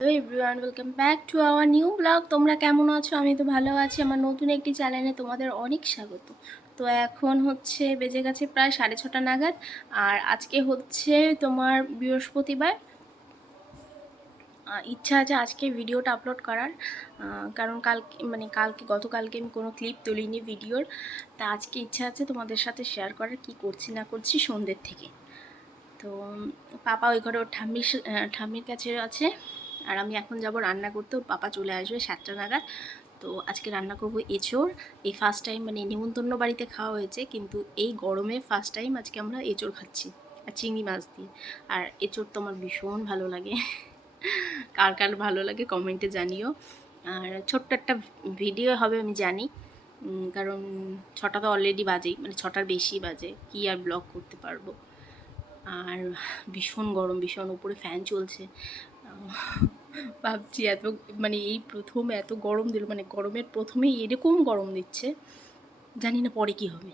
Hello everyone, welcome back to our new blog. তোমরা কেমন আছো? আমি তো ভালো আছি। আমার নতুন একটি চ্যানেলে তোমাদের অনেক স্বাগত। তো এখন হচ্ছে বেজে গেছে প্রায় 6:30 নাগাদ। আর আজকে হচ্ছে তোমার বৃহস্পতিবার। ইচ্ছা আছে আজকে ভিডিওটা আপলোড করার, কারণ গতকালকে আমি কোনো ক্লিপ তুলিনি ভিডিওর। তা আজকে ইচ্ছা আছে তোমাদের সাথে শেয়ার করার কী করছি না করছি সন্ধ্যের থেকে। তো পাপা ওই ঘরে ওর ঠাম্মির কাছে আছে, আর আমি এখন যাব রান্না করতে। ওর পাপা চলে আসবে 7টা নাগাদ। তো আজকে রান্না করব এঁচোড়। এই ফার্স্ট টাইম, মানে নেমন্তন্ন বাড়িতে খাওয়া হয়েছে, কিন্তু এই গরমে ফার্স্ট টাইম আজকে আমরা এঁচোড় খাচ্ছি, আর চিংড়ি মাছ দিয়ে। আর এঁচোড় তো আমার ভীষণ ভালো লাগে। কার কার ভালো লাগে কমেন্টে জানিও। আর ছোট্ট একটা ভিডিও হবে আমি জানি, কারণ 6টা তো অলরেডি বাজেই, মানে 6টার বেশি বাজে, কি আর ব্লগ করতে পারবো। আর ভীষণ গরম, ভীষণ, উপরে ফ্যান চলছে। ভাবছি মানে এই প্রথম এত গরম দিল, মানে গরমের প্রথমেই এরকম গরম দিচ্ছে, জানি না পরে কি হবে।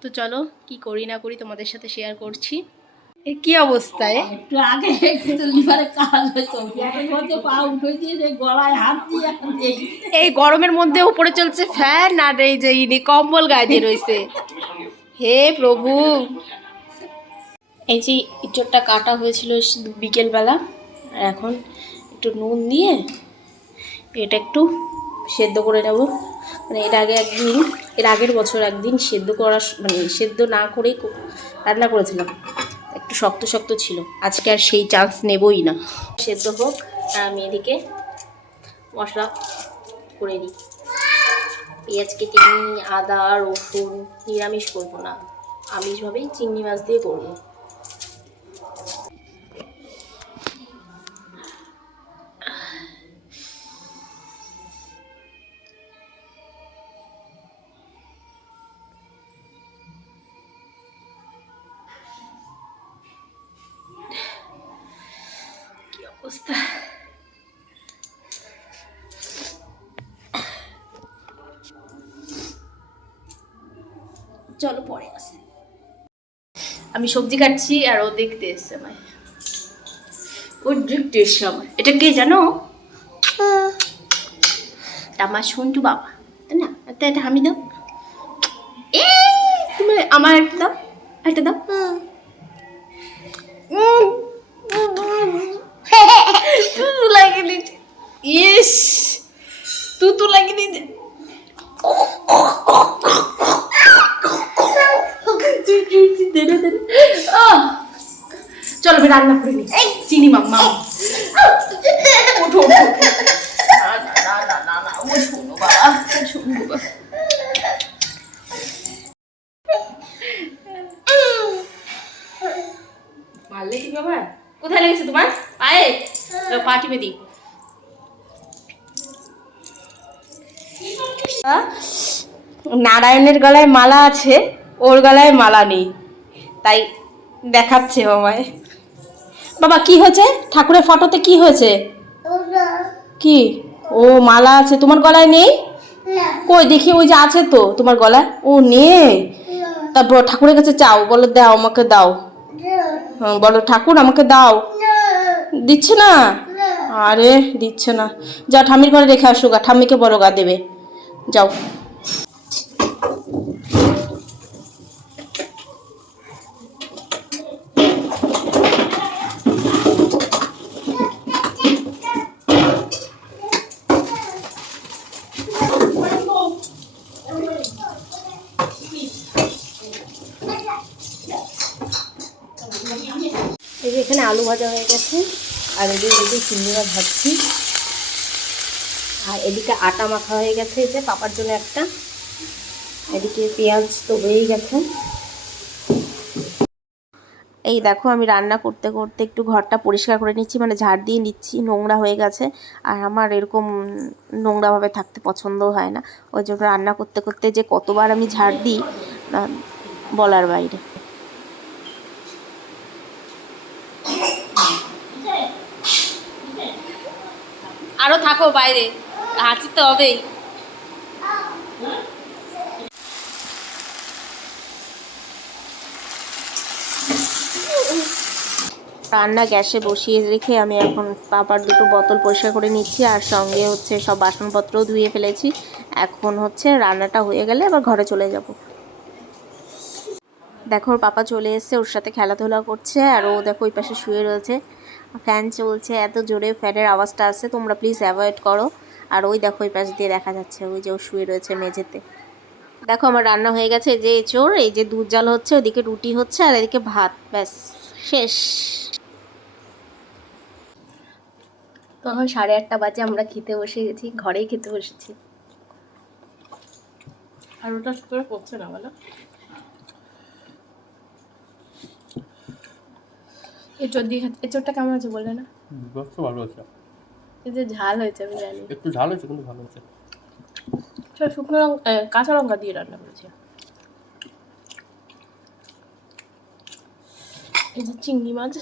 তো চলো কি করি না করি তোমাদের সাথে শেয়ার করছি। এ কি অবস্থায়? একটু আগে কিন্তু লিভারে কাজ হতো, পা উঠে দিয়ে গলায় হাত দিয়ে এই গরমের মধ্যে উপরে চলছে ফ্যান, আর এই যে ইনি কম্বল গায়ে দিয়ে রয়েছে। হে প্রভু। এই যে ইঁচড়টা কাটা হয়েছিল বিকেলবেলা, আর এখন একটু নুন দিয়ে এটা একটু সেদ্ধ করে নেব। মানে এর আগের বছর একদিন সেদ্ধ করা, মানে সেদ্ধ না করেই রান্না করেছিলাম, একটু শক্ত শক্ত ছিল। আজকে আর সেই চান্স নেবই না। সেদ্ধ হোক, আর আমি এদিকে মশলা করে নিই। পেঁয়াজ কেটে নিই, আদা রসুন। নিরামিষ করবো না, আমিষভাবেই চিংড়ি মাছ দিয়ে করবো। কি অবস্থা! চলো পরে আসে। আমি সবজি কাটছি আর ও দেখতে এসছে আমায়। ও দেখতে এসছে আমায়। এটা কে জানো? আমার সন্টু বাবা, তাই না? এটা আমি দাও। এ তুমি আমার একটা দাও, একটা দাও। তুতু লাগিয়ে দিচ্ছে। ইস, তুতু লাগিয়ে দিচ্ছে। চলো আমি রান্না করে নি। চিনি মাম্মা, ওঠো ওঠো ওঠো। না না না না না, ও শোনো বাবা, শোনো বাবা। মারলে কি বাবা? কোথায় লেগেছে তোমার পায়ে? পা টিপে দিই। নারায়ণের গলায় মালা আছে, ওর গলায় মালা নেই, তাই দেখাচ্ছে আমায়। বাবা কি হয়েছে? ঠাকুরের ফটোতে কি হয়েছে? কি? ও মালা আছে, তোমার গলায় নেই? কই দেখি, ওই যে আছে তো তোমার গলায়। ও নেই? তারপর ঠাকুরের কাছে চাও, বলো দাও আমাকে দাও। হ্যাঁ বলো ঠাকুর আমাকে দাও। দিচ্ছে না? আরে দিচ্ছে না। যাও ঠাম্মির ঘরে রেখে আসো গা, ঠাম্মিকে বলো গা দেবে। যাও। এই যে এখানে আলু ভাজা হয়ে গেছে, আর এদিকে চিংড়ি মাছ ভাজছি, আর এদিকে আটা মাখা হয়ে গেছে, এই যে পাপার জন্য একটা। এদিকে পেঁয়াজ তো হয়েই গেছে। এই দেখো আমি রান্না করতে করতে একটু ঘরটা পরিষ্কার করে নিচ্ছি, মানে ঝাড় দিয়ে নিচ্ছি, নোংরা হয়ে গেছে। আর আমার এরকম নোংরাভাবে থাকতে পছন্দও হয় না, ওই জন্য রান্না করতে করতে যে কতবার আমি ঝাড় দিই বলার বাইরে। আরো থাকো বাইরে, হাঁচি তো হবেই। রান্না গ্যাসে বসিয়ে রেখে আমি এখন পাপার দুটো বোতল পরিষ্কার করে নিচ্ছি, আর সঙ্গে হচ্ছে সব বাসনপত্রও ধুয়ে ফেলেছি। এখন হচ্ছে রান্নাটা হয়ে গেলে আবার ঘরে চলে যাব। দেখো ওর পাপা চলে এসছে, ওর সাথে খেলাধুলা করছে, আর ও দেখো ওই পাশে শুয়ে রয়েছে। ফ্যান চলছে, এত জোরে ফ্যানের আওয়াজটা আসছে, তোমরা প্লিজ অ্যাভয়েড করো। আর ওই দেখো ওই পাশ দিয়ে দেখা যাচ্ছে ওই যে ও শুয়ে রয়েছে মেঝেতে। দেখো আমার রান্না হয়ে গেছে, এই যে এঁচোড়, এই যে দুধ জাল হচ্ছে, ওদিকে রুটি হচ্ছে, আর এদিকে ভাত, ব্যাস শেষ। তখন 8:30 বাজে, আমরা খেতে বসে গেছি, ঘরেই খেতে বসেছি। আর ওটা করে করছে না বলো? এঁচড় দিয়ে এঁচড়টা কেমন আছে বললে না? ভালো আছে, এই যে ঝাল হয়েছে আমি জানি। একটু ঝাল হয়েছে কিন্তু ভালো হয়েছে। শুকনো লঙ্কা কাঁচা লঙ্কা দিয়ে রান্না করেছি। এই যে চিংড়ি মাছ,